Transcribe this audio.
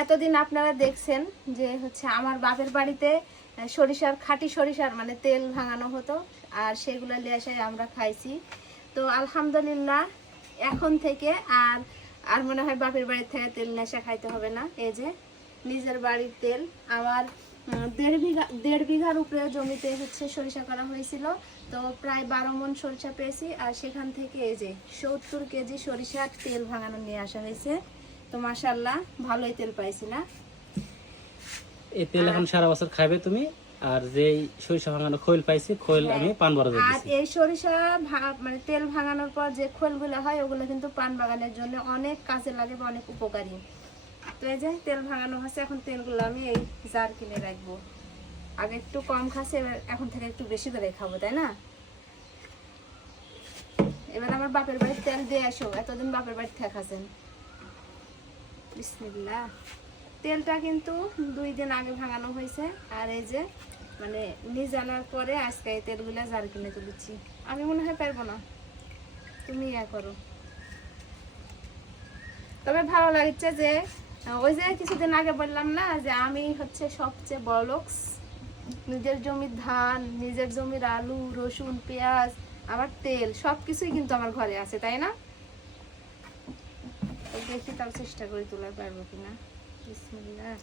এতদিন আপনারা দেখছেন যে হচ্ছে আমার বাপের বাড়িতে সরিষার খাঁটি সরিষার মানে তেল ভাঙানো হতো, আর সেগুলো নিয়ে এসে আমরা খাইছি। তো আলহামদুলিল্লাহ এখন থেকে আর আর মনে হয় বাপের বাড়ির থেকে তেল নেশা খাইতে হবে না। এই যে নিজের বাড়ির তেল। আমার 1.5 বিঘার উপরে জমিতে হচ্ছে সরিষা করা হয়েছিল। তো প্রায় 12 মণ সরিষা পেয়েছি, আর সেখান থেকে এই যে 70 কেজি সরিষার তেল ভাঙানো নিয়ে আসা হয়েছে। তো মাশাআল্লাহ ভালোই তেল পাইছি না? এই তেল এখন সারা বছর খাবে তুমি। আর যেই সরিষা ভাঙানো খৈল পাইছি, খৈল আমি পান বড় আর দিয়েছি। এই সরিষা মানে তেল ভাঙানোর পর যে খোলগুলো হয় ওগুলো কিন্তু পান বাগানের জন্য অনেক কাজে লাগে বা অনেক উপকারী। তো এই যে তেল ভাঙানো হচ্ছে, এখন তেলগুলো আমি এই জার কিনে রাখবো। আগে একটু কম খাচ্ছি, এবার এখন থেকে একটু বেশি করে খাবো, তাই না? এবার আমার বাপের বাড়ির তেল দিয়ে আসো, এতদিন বাপের বাড়ির থেকে খাচ্ছেন। বিসমিল্লাহ। তেলটা কিন্তু 2 দিন আগে ভাঙানো হয়েছে, আর এই যে মানে নিজ আনার পরে আজকে এই তেলগুলা জার কিনে তুলেছি। আমি মনে হয় পারবো না, তুমি ইয়া করো। তবে ভালো লাগছে যে ওই যে কিছুদিন আগে বললাম না যে আমি হচ্ছে সবচেয়ে বড়লোক। নিজের জমির ধান, নিজের জমির আলু, রসুন, পেঁয়াজ, আবার তেল সবকিছুই কিন্তু আমার ঘরে আছে, তাই না? দেখি তার চেষ্টা করি তোলার পারবো কিনা। বিসমিল্লাহ।